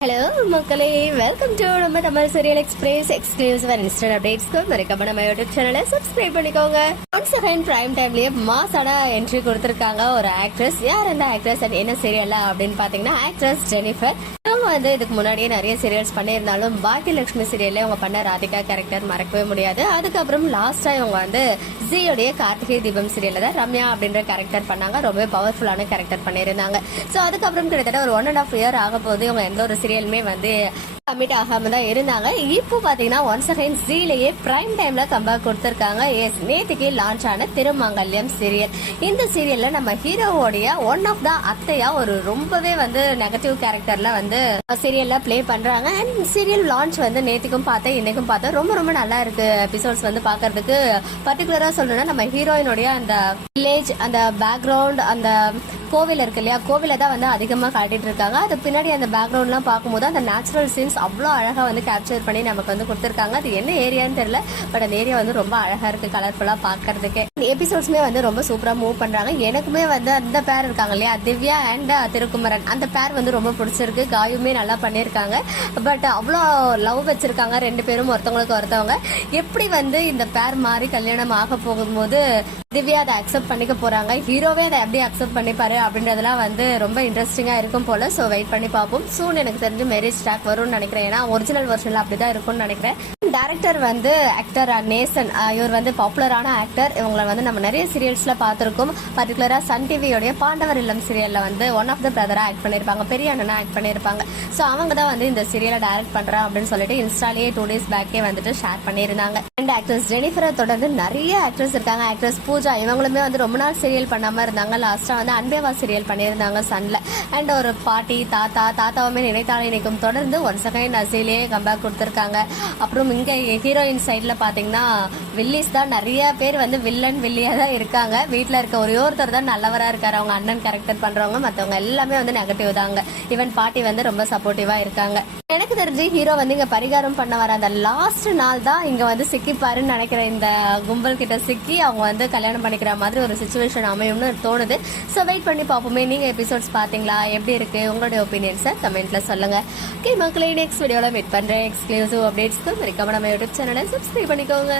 Hello மக்களே welcome to நம்ம Tamil serial express exclusive and instant அப்டேட்ஸ்க்கு மறக்காம நம்ம யூடியூப் சேனலை சப்ஸ்கிரைப் பண்ணிக்கோங்க. ஒன்ஸ் அகைன் பிரைம் டைம்லயே மாசான என்ட்ரி கொடுத்துருக்காங்க. ஒரு ஆக்ட்ரஸ் யார் அந்த ஆக்ட்ரஸ் அண்ட் என்ன சீரியல்ல அப்படின்னு பாத்தீங்கன்னா ஆக்ட்ரஸ் ஜெனிஃபர் இவங்க வந்து இதுக்கு முன்னாடியே நிறைய சீரியல்ஸ் பண்ணியிருந்தாலும் பாக்கிய லட்சுமி சீரியல்ல இவங்க பண்ண ராதிகா கேரக்டர் மறக்கவே முடியாது. அதுக்கப்புறம் லாஸ்டா இவங்க வந்து ஜியோடைய கார்த்திகை தீபம் சீரியல்ல தான் ரம்யா அப்படின்ற கேரக்டர் பண்ணாங்க. ரொம்பவே பவர்ஃபுல்லான கேரக்டர் பண்ணியிருந்தாங்க. ஸோ அதுக்கப்புறம் கிட்டத்தட்ட ஒரு ஒன் அண்ட் ஆஃப் இயர் ஆக போது இவங்க எந்த ஒரு சீரியலுமே வந்து கமிட் ஆகாம தான் இருந்தாங்க. இப்போ பாத்தீங்கன்னா ஒன்ஸ் அகைன் ஜீலேயே பிரைம் டைம்ல கம்பேக் கொடுத்திருக்காங்க. எஸ் நேத்துக்கு லான்ச் ஆன திருமங்கல்யம் சீரியல் இந்த சீரியல்ல நம்ம ஹீரோவோடைய ஒன் ஆஃப் த அத்தையா ஒரு ரொம்பவே வந்து நெகட்டிவ் கேரக்டர்ல வந்து சீரியல்ல ப்ளே பண்றாங்க. அண்ட் சீரியல் லான்ச் வந்து நேத்துக்கும் பார்த்தேன் இன்னைக்கும் பார்த்தேன். ரொம்ப ரொம்ப நல்லா இருக்கு எபிசோட்ஸ் வந்து பாக்குறதுக்கு பர்டிகுலரா சொல்லணும்னா நம்ம ஹீரோயினுடைய அந்த வில்லேஜ் அந்த பேக்ரவுண்ட் அந்த கோவில் இருக்கு இல்லையா? கோவில தான் வந்து அதிகமாக காட்டிட்டு இருக்காங்க. அது பின்னாடி அந்த பேக்ரவுண்ட்லாம் பார்க்கும்போது அந்த நேச்சுரல் சீன்ஸ் அவ்வளோ அழகாக வந்து கேப்சர் பண்ணி நமக்கு வந்து கொடுத்துருக்காங்க. அது என்ன ஏரியான்னு தெரியல பட் அந்த ஏரியா வந்து ரொம்ப அழகாக இருக்குது கலர்ஃபுல்லாக பார்க்கறதுக்கே. எபிசோட்ஸ்மே வந்து ரொம்ப சூப்பராக மூவ் பண்ணுறாங்க எனக்குமே வந்து அந்த பேர் இருக்காங்க இல்லையா? திவ்யா அண்ட் திருக்குமரன். அந்த பேர் வந்து ரொம்ப பிடிச்சிருக்கு. காயுமே நல்லா பண்ணியிருக்காங்க. பட் அவ்வளோ லவ் வச்சுருக்காங்க. ரெண்டு பேரும் ஒருத்தவங்களுக்கு ஒருத்தவங்க. எப்படி வந்து இந்த பேர் மாறி கல்யாணம் ஆக போகும்போது திவ்யா அதை அக்செப்ட் பண்ணிக்க போகிறாங்க ஹீரோவே அதை எப்படி அக்செப்ட் பண்ணிப்பாரு அப்படின்றதெல்லாம் வந்து ரொம்ப இன்ட்ரெஸ்டிங்காக இருக்கும் போல். ஸோ வெயிட் பண்ணி பார்ப்போம். சூன் எனக்கு தெரிஞ்சு மேரேஜ் ஸ்டாக் வரும்னு நினைக்கிறேன். ஏன்னா ஒரிஜினல் ஒர்ஷனில் அப்படி தான் இருக்கும்னு நினைக்கிறேன். டேரக்டர் வந்து ஆக்டர் நேசன். இவர் வந்து பாப்புலரான ஆக்டர் இவங்களை வந்து நம்ம நிறைய சீரியல்ஸ்ல பார்த்துருக்கோம். பர்டிகுலரா சன் டிவியோடைய பாண்டவர் இல்லம் சீரியல்ல வந்து ஒன் ஆஃப் த பிரதரா ஆக்ட் பண்ணிருப்பாங்க. பெரிய அண்ணனா ஆக்ட் பண்ணிருப்பாங்க. ஸோ அவங்க தான் வந்து இந்த சீரியலை டைரக்ட் பண்றேன் அப்படின்னு சொல்லிட்டு இன்ஸ்டாலேயே டூ டேஸ் பேக்கே வந்துட்டு ஷேர் பண்ணியிருந்தாங்க. அண்ட் ஆக்ட்ரஸ் ஜெனிஃபரை தொடர்ந்து நிறைய ஆக்ட்ரஸ் இருக்காங்க. ஆக்ட்ரஸ் பூஜா இவங்களுமே வந்து ரொம்ப நாள் சீரியல் பண்ணாம இருந்தாங்க. லாஸ்டா வந்து அன்பேவா சீரியல் பண்ணியிருந்தாங்க சன்ல அண்ட் ஒரு பாட்டி தாத்தா தாத்தாவுமே நினைத்தாலே நினைக்கும். தொடர்ந்து ஒன் செகண்ட் நசையிலேயே கம்பேக் கொடுத்துருக்காங்க. அப்புறம் இங்க ஹீரோயின் சைட்ல பாத்தீங்கன்னா வில்லிஸ் தான் நிறைய பேர் வந்து வில்லன் வில்லியா தான் இருக்காங்க. வீட்டில் இருக்க ஒரே ஒருத்தர் தான் நல்லவரா இருக்காரு. அவங்க அண்ணன் கேரக்டர் பண்றவங்க மத்தவங்க எல்லாமே வந்து நெகட்டிவ் தாங்க. ஈவன் பாட்டி வந்து ரொம்ப சப்போர்ட்டிவா இருக்காங்க. எனக்கு தெரிஞ்சு ஹீரோ வந்து இங்க பரிகாரம் பண்ண வர அந்த லாஸ்ட் நாள் தான் இங்க வந்து சிக்கிப்பாருன்னு நினைக்கிற இந்த கும்பல் கிட்ட சிக்கி அவங்க வந்து கல்யாணம் பண்ணிக்கிற மாதிரி ஒரு சுச்சுவேஷன் அமையும்னு தோணுது. ஸோ வெயிட் பண்ணி பார்ப்போமே. நீங்க எபிசோட்ஸ் பாத்தீங்களா எப்படி இருக்கு? உங்களுடைய ஒப்பீனியன்ஸை கமெண்ட்ல சொல்லுங்க. ஓகே மக்களை நெக்ஸ்ட் வீடியோல மீட் பண்றேன். எக்ஸ்க்ளூசிவ் அப்டேட்ஸ்க்கு மறக்காம நம்ம யூடியூப் சேனலை சப்ஸ்கிரைப் பண்ணிக்கோங்க.